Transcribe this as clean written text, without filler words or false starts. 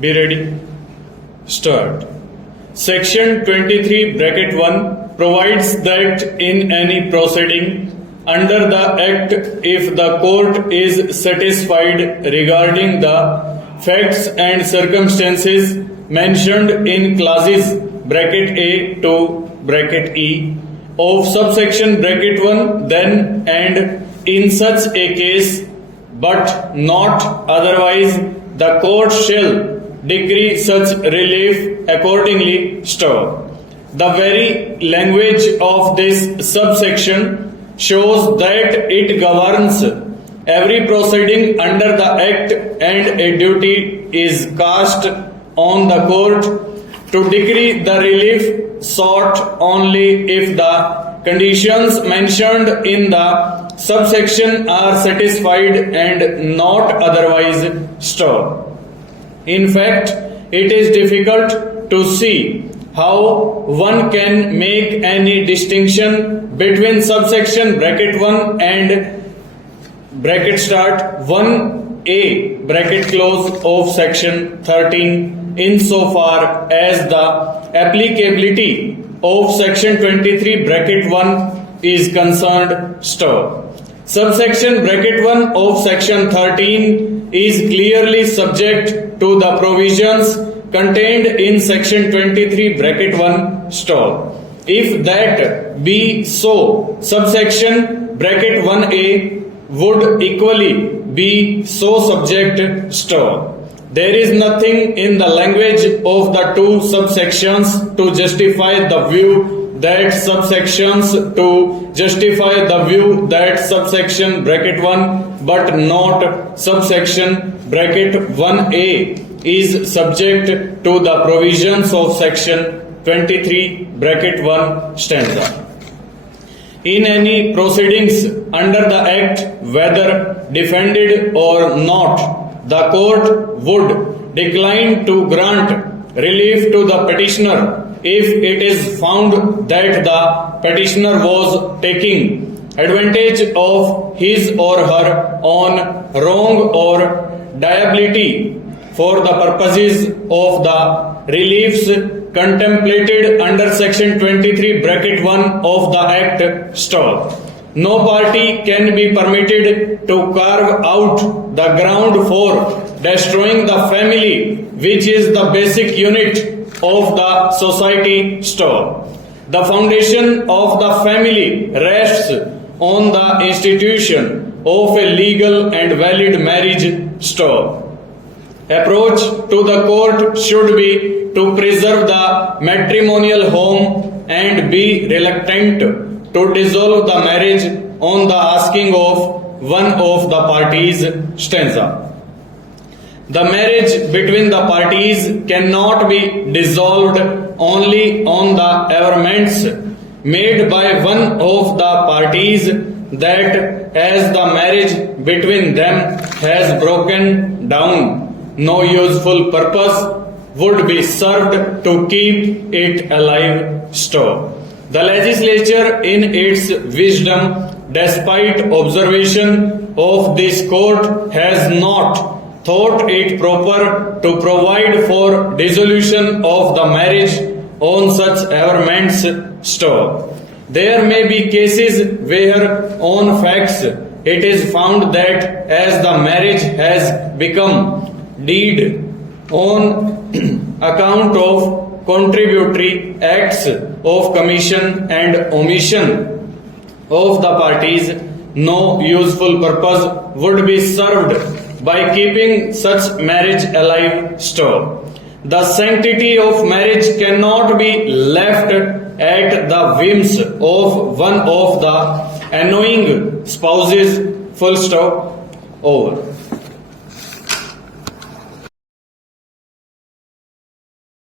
Be ready. Start. Section 23 bracket 1 provides that in any proceeding under the Act, if the court is satisfied regarding the facts and circumstances mentioned in clauses bracket A to bracket E of subsection bracket 1, then and in such a case, but not otherwise, the court shall decree such relief accordingly. Stop. The very language of this subsection shows that it governs every proceeding under the Act, and a duty is cast on the court to decree the relief sought only if the conditions mentioned in the subsection are satisfied and not otherwise. Stop. In fact, it is difficult to see how one can make any distinction between subsection bracket 1 and bracket start 1a bracket close of section 13 insofar as the applicability of section 23 bracket 1 is concerned. Stop. Subsection bracket 1 of section 13 is clearly subject to the provisions contained in section 23 bracket 1. Stop. If that be so, subsection bracket 1a would equally be so subject. Stop. There is nothing in the language of the two subsections to justify the view that subsection bracket 1 but not subsection bracket 1a is subject to the provisions of section 23 bracket 1 stanza. In any proceedings under the Act, whether defended or not, the court would decline to grant relief to the petitioner if it is found that the petitioner was taking advantage of his or her own wrong or liability for the purposes of the reliefs contemplated under section 23 bracket 1 of the Act. Stop. No party can be permitted to carve out the ground for destroying the family, which is the basic unit of the society. Stop. The foundation of the family rests on the institution of a legal and valid marriage. Stop. Approach to the court should be to preserve the matrimonial home and be reluctant to dissolve the marriage on the asking of one of the parties. Stanza. The marriage between the parties cannot be dissolved only on the averments made by one of the parties that as the marriage between them has broken down, no useful purpose would be served to keep it alive. Stop. The legislature in its wisdom, despite observation of this court, has not thought it proper to provide for dissolution of the marriage on such averments. Stop. There may be cases where on facts it is found that as the marriage has become deed on account of contributory acts of commission and omission of the parties, no useful purpose would be served by keeping such marriage alive. Stop. The sanctity of marriage cannot be left at the whims of one of the annoying spouses. Full stop. Over.